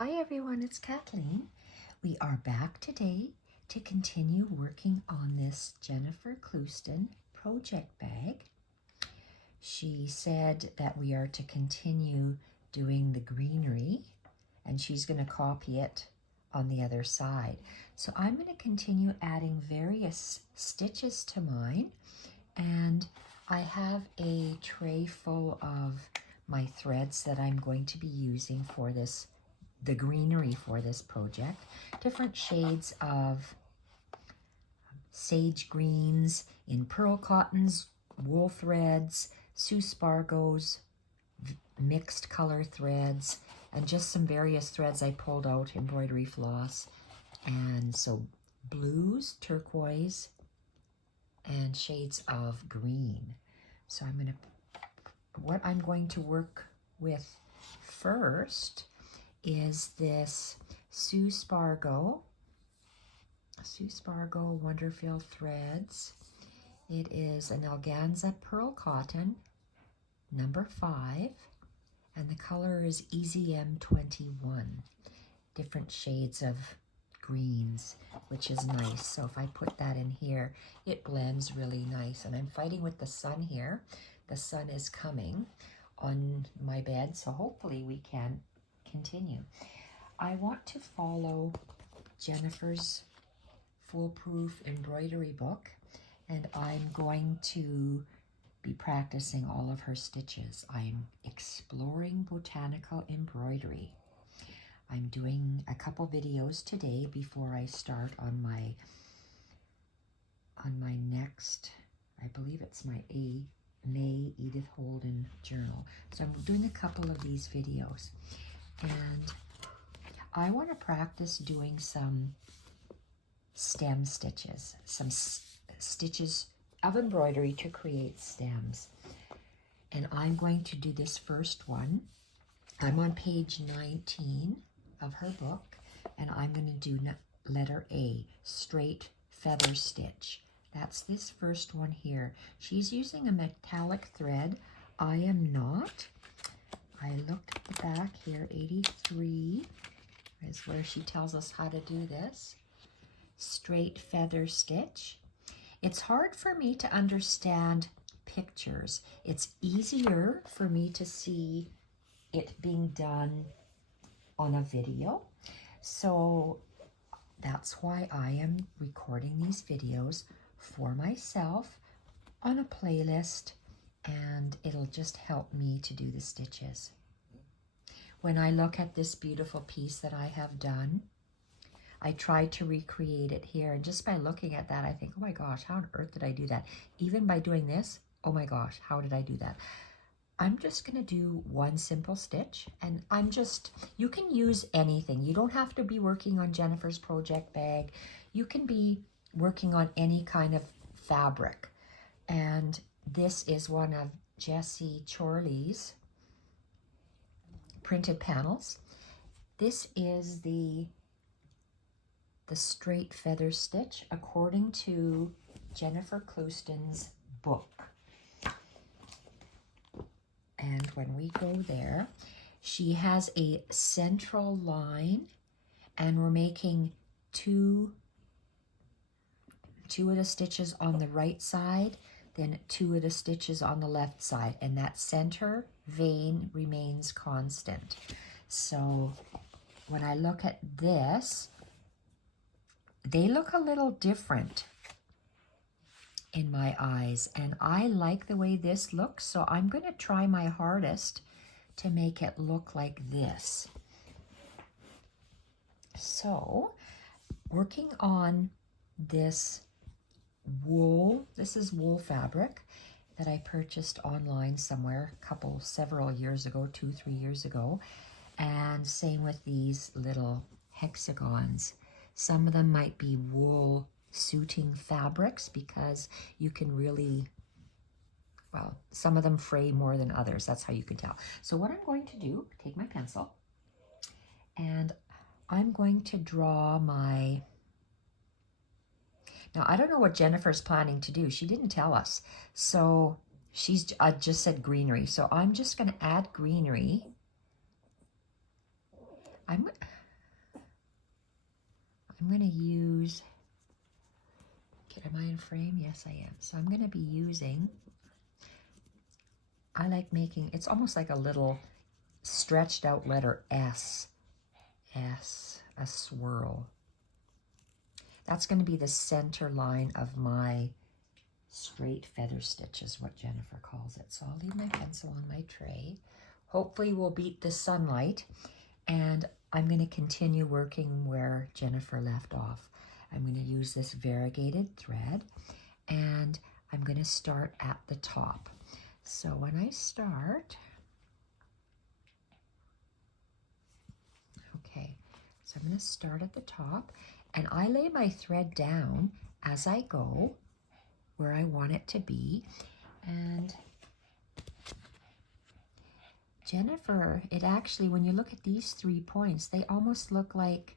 Hi everyone, it's Kathleen. We are back today to continue working on this Jennifer Clouston project bag. She said that we are to continue doing the greenery and she's going to copy it on the other side. So I'm going to continue adding various stitches to mine, and I have a tray full of my threads that I'm going to be using for the greenery for this project. Different shades of sage greens in pearl cottons, wool threads, Sioux Spargos, mixed color threads, and just some various threads I pulled out, embroidery floss, and so blues, turquoise, and shades of green. So what I'm going to work with first is this Sioux Spargo Wonderfield threads. It is an organza pearl cotton, number 5, and the color is EZM21. Different shades of greens, which is nice. So if I put that in here, it blends really nice. And I'm fighting with the sun here. The sun is coming on my bed, so hopefully we can continue. I want to follow Jennifer's foolproof embroidery book, and I'm going to be practicing all of her stitches. I'm exploring botanical embroidery. I'm doing a couple videos today before I start on my next, I believe it's my May Edith Holden journal. So I'm doing a couple of these videos, and I want to practice doing some stem stitches, some stitches of embroidery to create stems. And I'm going to do this first one. I'm on page 19 of her book, and I'm going to do letter A, straight feather stitch. That's this first one here. She's using a metallic thread. I am not. I looked at the back here, 83 is where she tells us how to do this. Straight feather stitch. It's hard for me to understand pictures. It's easier for me to see it being done on a video. So that's why I am recording these videos for myself on a playlist, and it'll just help me to do the stitches. When I look at this beautiful piece that I have done, I tried to recreate it here, and just by looking at that, I think, oh my gosh, how on earth did I do that? Even by doing this, oh my gosh, how did I do that? I'm just gonna do one simple stitch, and you can use anything. You don't have to be working on Jennifer's project bag. You can be working on any kind of fabric. And this is one of Jessie Chorley's printed panels. This is the straight feather stitch according to Jennifer Clouston's book. And when we go there, she has a central line, and we're making two of the stitches on the right side, then 2 of the stitches on the left side, and that center vein remains constant. So when I look at this, they look a little different in my eyes, and I like the way this looks, so I'm going to try my hardest to make it look like this. So working on this wool, this is wool fabric that I purchased online somewhere several years ago, 2-3 years ago, and same with these little hexagons. Some of them might be wool suiting fabrics because you can really, well, some of them fray more than others. That's how you can tell. So what I'm going to do, take my pencil, and I'm going to draw my, now I don't know what Jennifer's planning to do. She didn't tell us. So she's just said greenery. So I'm just going to add greenery. I'm going to use, am I in frame? Yes, I am. So I'm going to be using, I like making, it's almost like a little stretched out letter S, a swirl. That's going to be the center line of my straight feather stitch is what Jennifer calls it. So I'll leave my pencil on my tray. Hopefully we'll beat the sunlight, and I'm going to continue working where Jennifer left off. I'm going to use this variegated thread, and I'm going to start at the top. So when I start, okay, so I'm going to start at the top, and I lay my thread down as I go where I want it to be. And Jennifer, it actually, when you look at these 3 points, they almost look like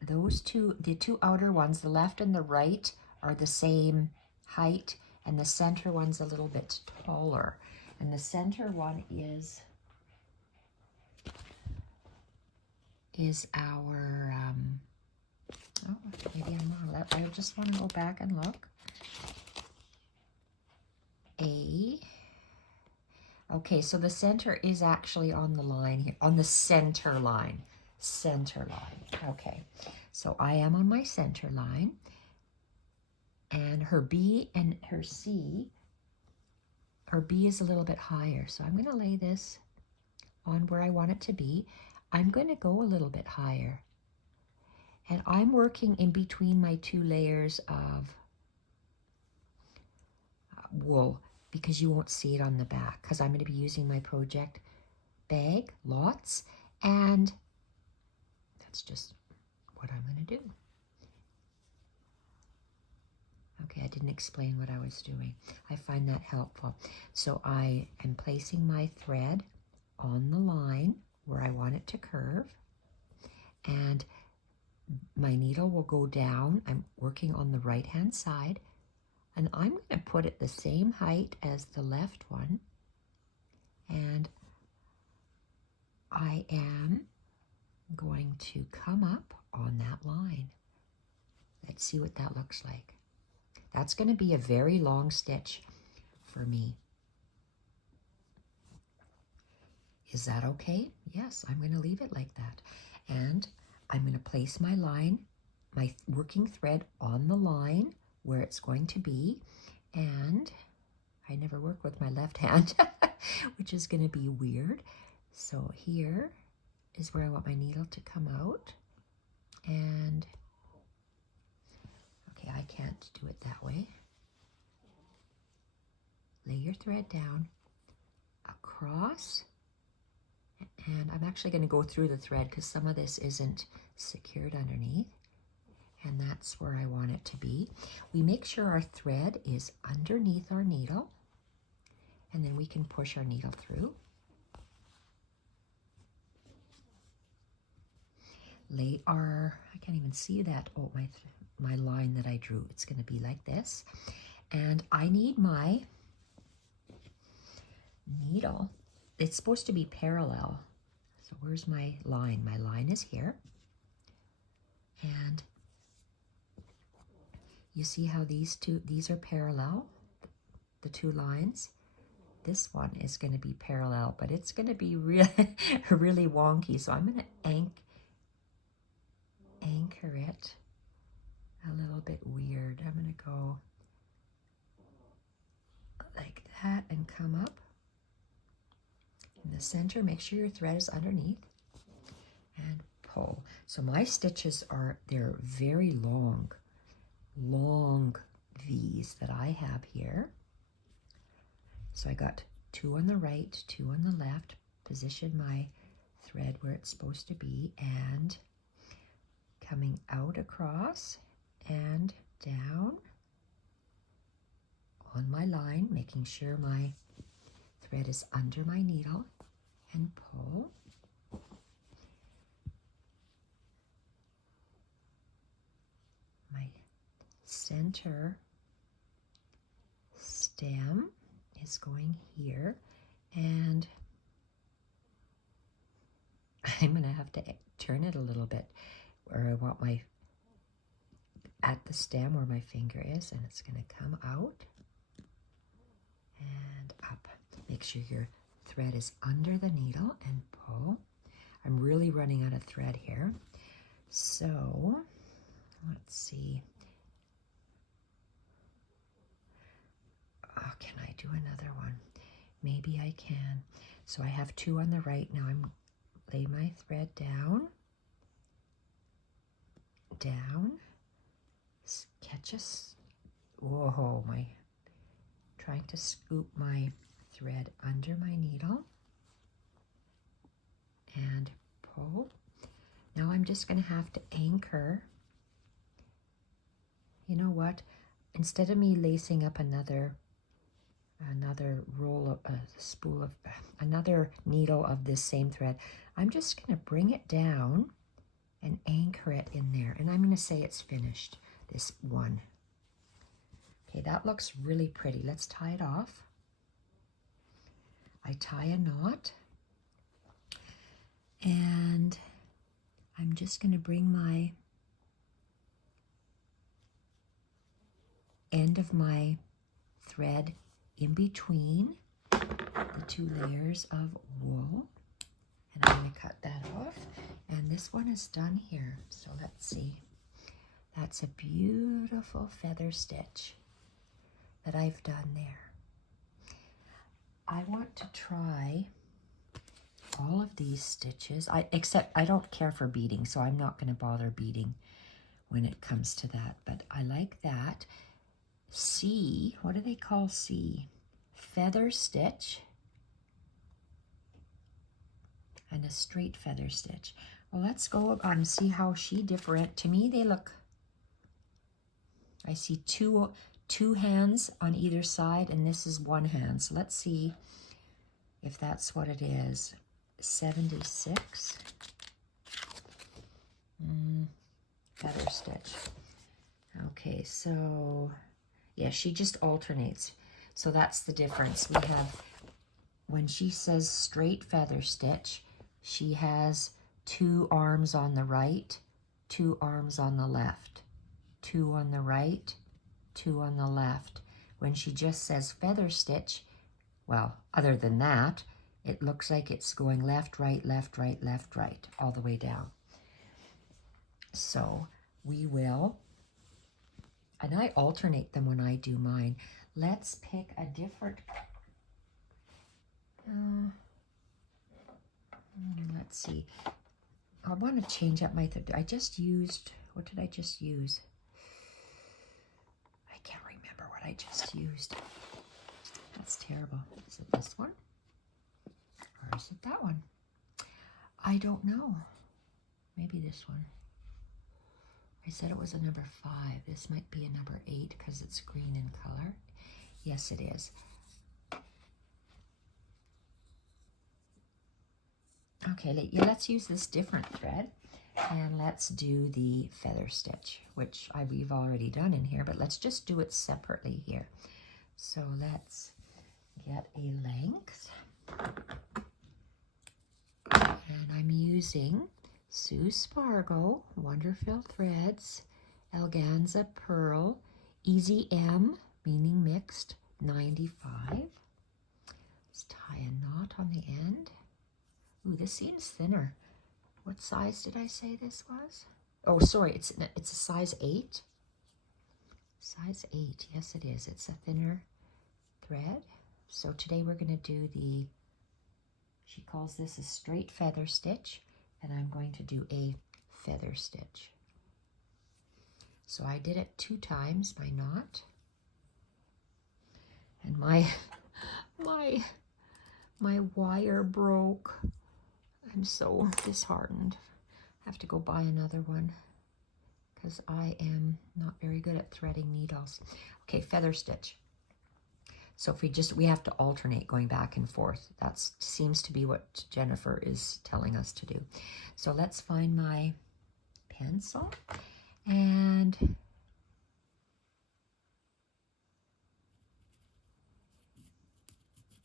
those two, the two outer ones, the left and the right, are the same height, and the center one's a little bit taller. And the center one is our, oh, maybe I'm wrong. I just want to go back and look. Okay, so the center is actually on the line here, on the center line. Okay, so I am on my center line, and her B and her C, her B is a little bit higher, so I'm going to lay this on where I want it to be. I'm going to go a little bit higher, and I'm working in between my 2 layers of wool, because you won't see it on the back, because I'm going to be using my project bag, lots, and that's just what I'm going to do. Okay, I didn't explain what I was doing. I find that helpful. So I am placing my thread on the line where I want it to curve, and my needle will go down. I'm working on the right-hand side, and I'm going to put it the same height as the left one, and I am going to come up on that line. Let's see what that looks like. That's going to be a very long stitch for me. Is that okay? Yes, I'm going to leave it like that. And I'm going to place my line, my working thread on the line where it's going to be. And I never work with my left hand, which is going to be weird. So here is where I want my needle to come out. And okay, I can't do it that way. Lay your thread down across, and I'm actually going to go through the thread because some of this isn't secured underneath, and that's where I want it to be. We make sure our thread is underneath our needle, and then we can push our needle through. Lay our, I can't even see that, oh, my line that I drew. It's going to be like this, and I need my needle. It's supposed to be parallel. So where's my line? My line is here, and you see how these are parallel, the 2 lines. This one is going to be parallel, but it's going to be really, really wonky. So I'm going to anchor it a little bit weird. I'm going to go like that and come up in the center. Make sure your thread is underneath and pull. So my stitches they're very long V's that I have here. So I got 2 on the right, 2 on the left, position my thread where it's supposed to be, and coming out across and down on my line, making sure my thread is under my needle, and pull. My center stem is going here, and I'm going to have to turn it a little bit. where I want my, at the stem where my finger is, and it's going to come out and up. Make sure your thread is under the needle and pull. I'm really running out of thread here. So let's see. Oh, can I do another one? Maybe I can. So I have 2 on the right. Now I'm lay my thread down, catch us. Whoa, trying to scoop my thread under my needle and pull. Now I'm just going to have to anchor. You know what? Instead of me lacing up another roll of spool of another needle of this same thread, I'm just going to bring it down and anchor it in there. And I'm going to say it's finished, this one. Okay, that looks really pretty. Let's tie it off. I tie a knot, and I'm just going to bring my end of my thread in between the 2 layers of wool, and I'm going to cut that off. And this one is done here. So let's see. That's a beautiful feather stitch that I've done there. I want to try all of these stitches, except I don't care for beading, so I'm not going to bother beading when it comes to that, but I like that. C, what do they call C? Feather stitch and a straight feather stitch. Well, let's go and see how she different. To me, they look, I see two hands on either side, and this is 1 hand. So let's see if that's what it is. 76. Feather stitch. Okay, so yeah, she just alternates. So that's the difference. We have, when she says straight feather stitch, she has 2 arms on the right, 2 arms on the left, 2 on the right, 2 on the left. When she just says feather stitch, well, other than that, it looks like it's going left, right, left, right, left, right, all the way down. So we will, and I alternate them when I do mine. Let's pick a different, let's see. I want to change up my, I just used, what did I just use? I can't remember what I just used. That's terrible. Is it this one? Or is it that one? I don't know. Maybe this one. I said it was a number 5. This might be a number 8 because it's green in color. Yes, it is. Okay, let's use this different thread, and let's do the feather stitch, which we've already done in here, but let's just do it separately here. So let's get a length, and I'm using Sue Spargo Wonderful Threads Elganza Pearl Easy M, meaning mixed, 95. Let's tie a knot on the end. Ooh, this seems thinner. What size did I say this was? Oh, sorry, it's a size 8. Size 8, yes it is. It's a thinner thread. So today we're going to do she calls this a straight feather stitch, and I'm going to do a feather stitch. So I did it 2 times, my knot. And my wire broke. I'm so disheartened. I have to go buy another one because I am not very good at threading needles. Okay, feather stitch. So if we have to alternate going back and forth. That seems to be what Jennifer is telling us to do. So let's find my pencil and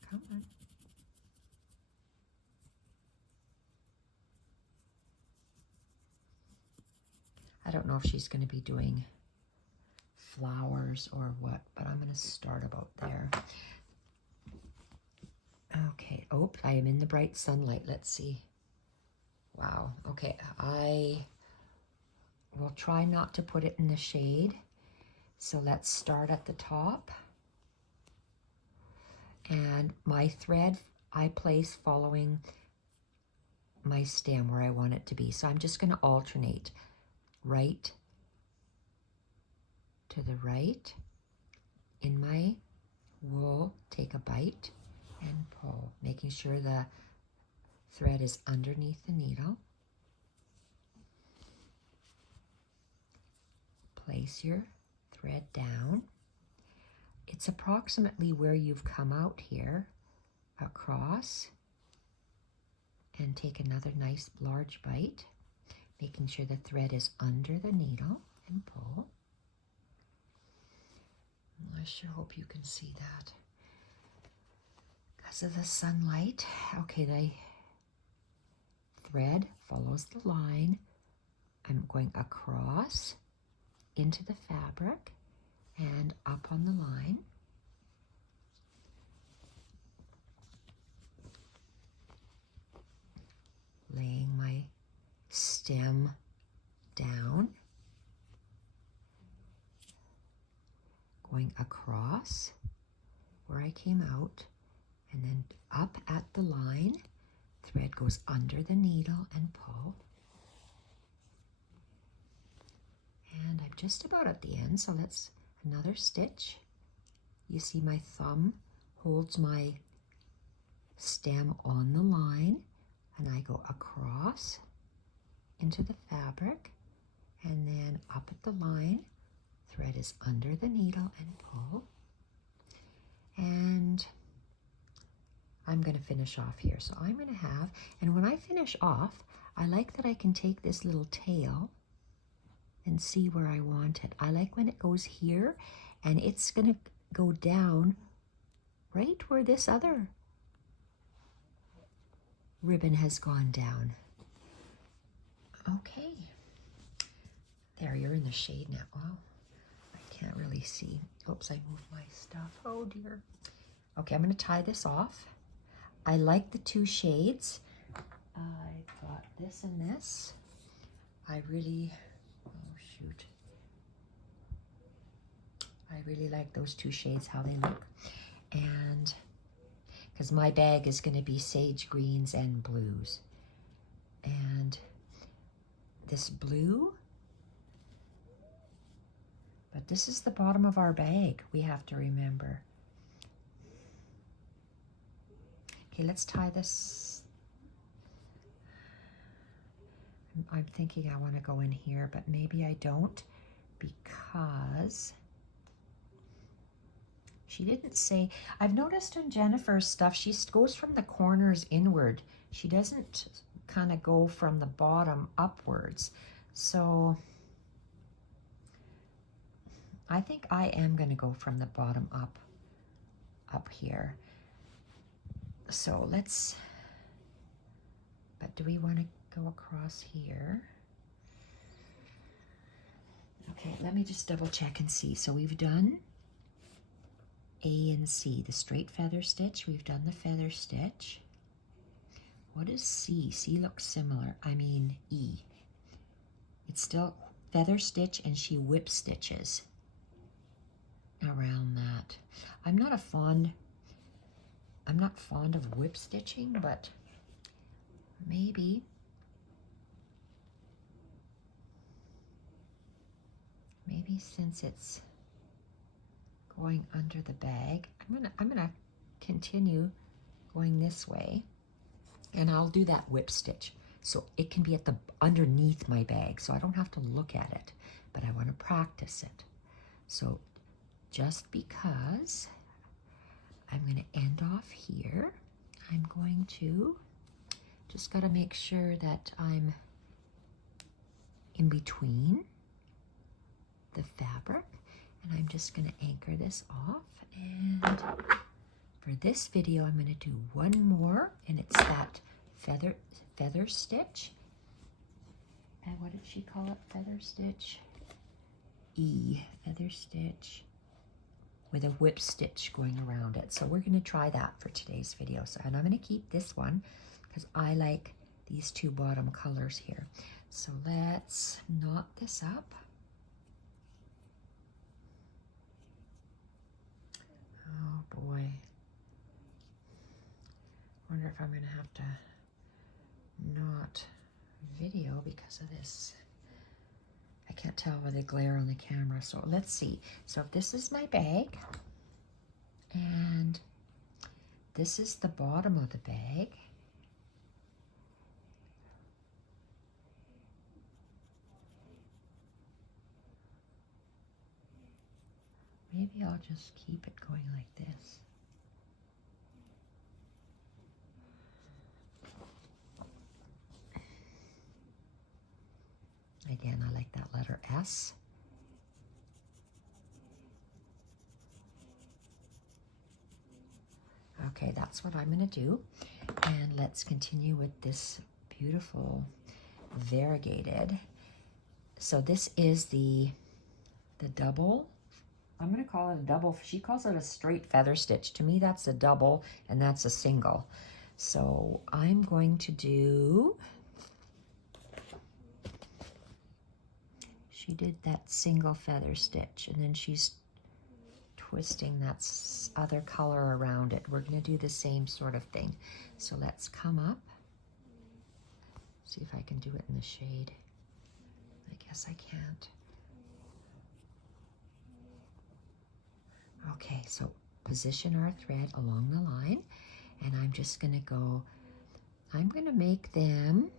come on. I don't know if she's going to be doing flowers or what, but I'm going to start about there. Okay, oh, I am in the bright sunlight. Let's see. Wow, okay, I will try not to put it in the shade. So let's start at the top. And my thread I place following my stem where I want it to be. So I'm just going to alternate right to the right in my wool, take a bite and pull, making sure the thread is underneath the needle. Place your thread down. It's approximately where you've come out here, across, and take another nice large bite, making sure the thread is under the needle and pull. I sure hope you can see that because of the sunlight. Okay, the thread follows the line. I'm going across into the fabric and up on the line. Laying my stem down, going across where I came out, and then up at the line. Thread goes under the needle and pull. And I'm just about at the end, so that's another stitch. You see my thumb holds my stem on the line, and I go across into the fabric, and then up at the line. Thread is under the needle and pull. And I'm going to finish off here. So I'm going to have, and when I finish off, I like that I can take this little tail and see where I want it. I like when it goes here, and it's going to go down right where this other ribbon has gone down. Okay. There, you're in the shade now. Oh, I can't really see. Oops, I moved my stuff. Oh dear. Okay, I'm going to tie this off. I like the two shades. I got this and this. I really like those two shades, how they look. And because my bag is going to be sage greens and blues. And this blue, but this is the bottom of our bag, we have to remember. Okay, let's tie this. I'm thinking I want to go in here, but maybe I don't, because she didn't say. I've noticed in Jennifer's stuff, she goes from the corners inward. She doesn't kind of go from the bottom upwards. So I think I am going to go from the bottom up here. So let's, but do we want to go across here? Okay, let me just double check and see. So we've done A and C, the straight feather stitch. We've done the feather stitch. What is C? C looks similar. I mean E. It's still feather stitch, and she whip stitches around that. I'm not fond of whip stitching, but maybe since it's going under the bag, I'm gonna continue going this way, and I'll do that whip stitch so it can be at the underneath my bag, so I don't have to look at it, but I want to practice it. So just because I'm going to end off here, I'm going to just got to make sure that I'm in between the fabric, and I'm just going to anchor this off. And for this video, I'm going to do one more, and it's that feather stitch, And what did she call it? Feather stitch? E, feather stitch with a whip stitch going around it. So we're going to try that for today's video. So, and I'm going to keep this one because I like these two bottom colors here. So let's knot this up. Oh boy. Wonder if I'm going to have to not video because of this. I can't tell by the glare on the camera. So let's see. So if this is my bag and this is the bottom of the bag. Maybe I'll just keep it going like this. Again, I like that letter S. Okay, that's what I'm going to do. And let's continue with this beautiful variegated. So this is the double. I'm going to call it a double. She calls it a straight feather stitch. To me, that's a double and that's a single. So I'm going to do, she did that single feather stitch and then she's twisting that other color around it. We're going to do the same sort of thing. So let's come up. See if I can do it in the shade. I guess I can't. Okay, so position our thread along the line, and I'm just going to go, I'm going to make them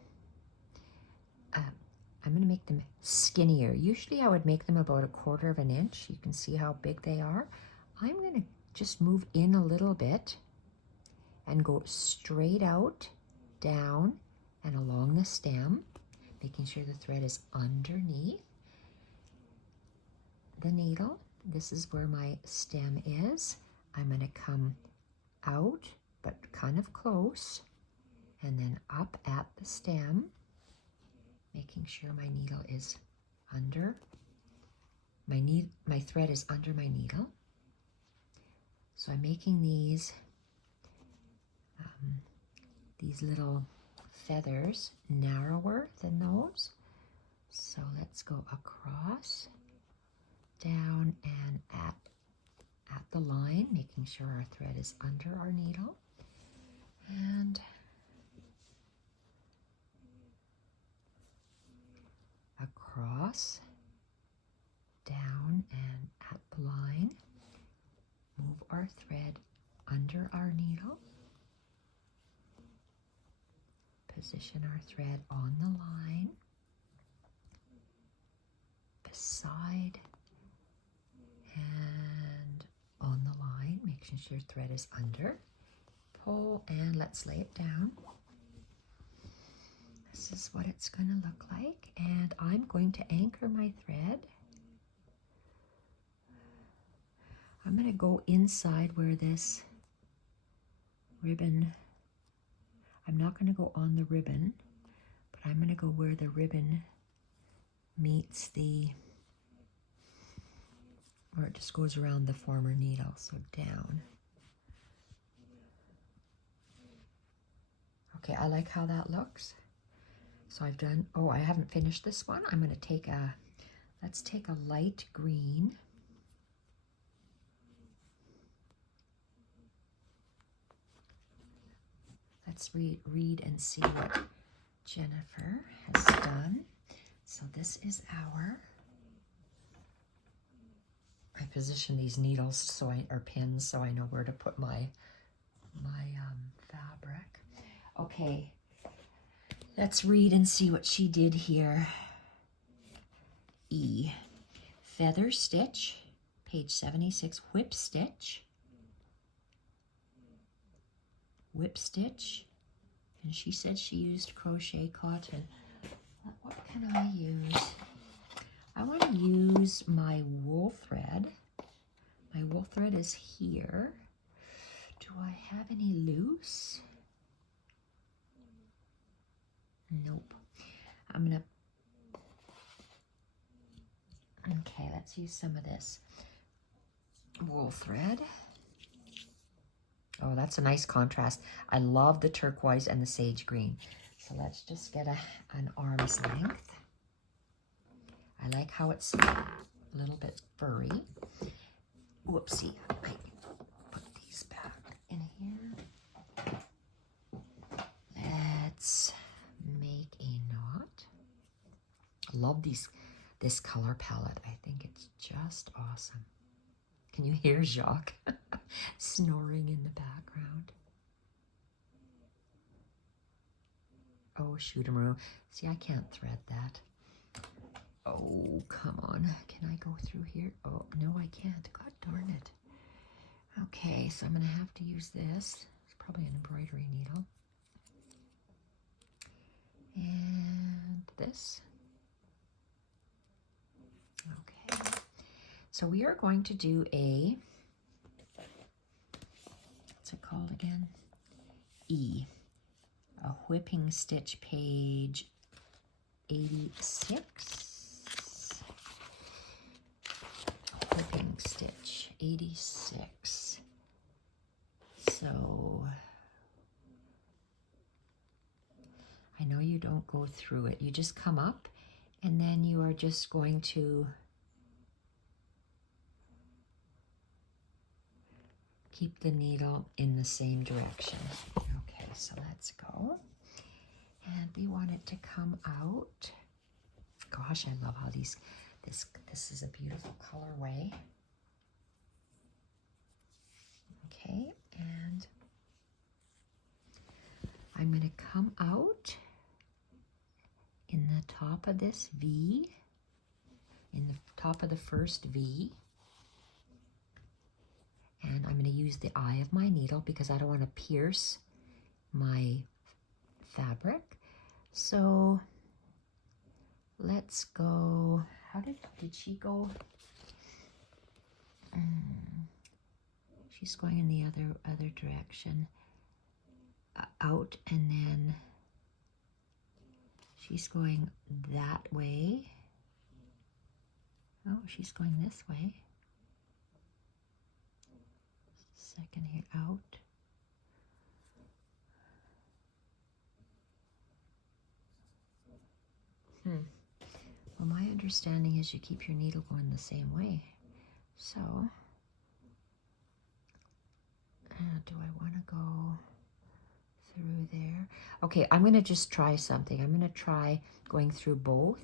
skinnier. Usually I would make them about 1/4 of an inch. You can see how big they are. I'm going to just move in a little bit and go straight out, down, and along the stem, making sure the thread is underneath the needle. This is where my stem is. I'm going to come out, but kind of close, and then up at the stem, making sure my needle is under, my thread is under my needle. So I'm making these little feathers narrower than those. So let's go across, down, and at the line, making sure our thread is under our needle. And across, down, and at the line, move our thread under our needle. Position our thread on the line, beside, and on the line, making sure thread is under. Pull, and let's lay it down. This is what it's going to look like, and I'm going to anchor my thread. I'm going to go inside where this ribbon, I'm not going to go on the ribbon, but I'm going to go where the ribbon meets where it just goes around the former needle, so down. Okay, I like how that looks. So I've done, oh, I haven't finished this one. I'm going to take let's take a light green. Let's read and see what Jennifer has done. So this is I position these needles or pins so I know where to put my fabric. Okay, let's read and see what she did here. E, feather stitch, page 76, whip stitch, and she said she used crochet cotton. What can I use? I want to use my wool thread. My wool thread is here. Do I have any loose? Nope. I'm going to Okay, let's use some of this wool thread. Oh, that's a nice contrast. I love the turquoise and the sage green. So let's just get an arm's length. I like how it's a little bit furry. Whoopsie, I put these back in here. Let's make a knot. Love this color palette. I think it's just awesome. Can you hear Jacques snoring in the background? Oh, shoot him. See, I can't thread that. Oh, come on. Can I go through here? Oh, no, I can't. God darn it. Okay, so I'm going to have to use this. It's probably an embroidery needle. And this. Okay. So we are going to do a, what's it called again? E. A whipping stitch, page 86. Whipping stitch 86. So I know you don't go through it. You just come up and then you are just going to keep the needle in the same direction. Okay, so let's go. And we want it to come out. Gosh, I love how this is a beautiful colorway. Okay, and I'm going to come out in the top of this V, in the top of the first V. And I'm going to use the eye of my needle because I don't want to pierce my fabric. So let's go. How did she go? She's going in the other direction. Out, and then she's going that way. Oh, she's going this way. Second here, out. Well, my understanding is you keep your needle going the same way. So, do I want to go through there? Okay, I'm going to just try something. I'm going to try going through both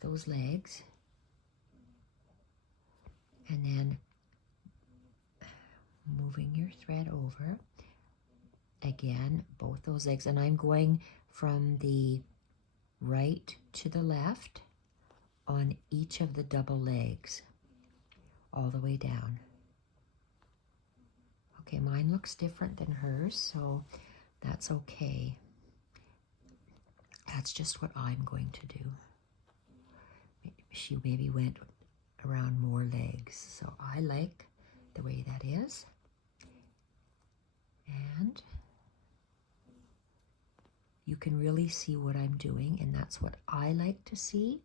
those legs. And then moving your thread over. Again, both those legs. And I'm going from the right to the left on each of the double legs, all the way down. Okay, mine looks different than hers, so that's okay. That's just what I'm going to do. She maybe went around more legs, so I like the way that is. And you can really see what I'm doing, and that's what I like to see.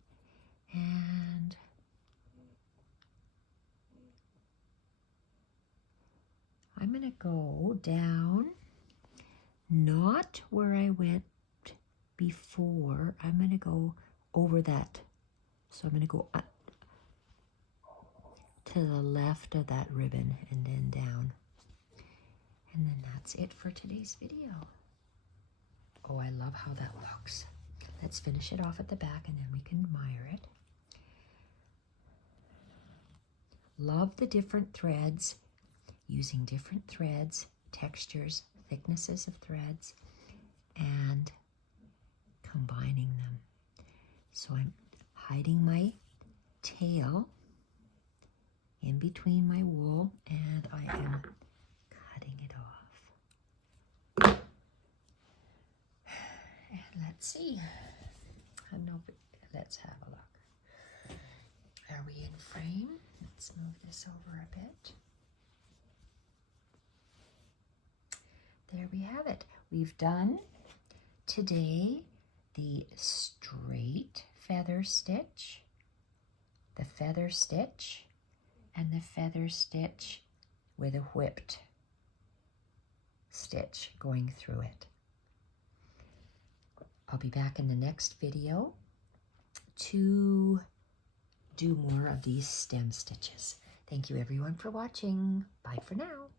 And I'm going to go down, not where I went before. I'm going to go over that. So I'm going to go up to the left of that ribbon and then down. And then that's it for today's video. Oh, I love how that looks. Let's finish it off at the back and then we can admire it. Love the different threads, using different threads, textures, thicknesses of threads, and combining them. So I'm hiding my tail in between my wool, and I am cutting it off. And let's see. Let's have a look. Are we in frame? Let's move this over a bit. There we have it. We've done today the straight feather stitch the feather stitch and the feather stitch with a whipped stitch going through it. I'll be back in the next video to do more of these stem stitches. Thank you everyone for watching. Bye for now.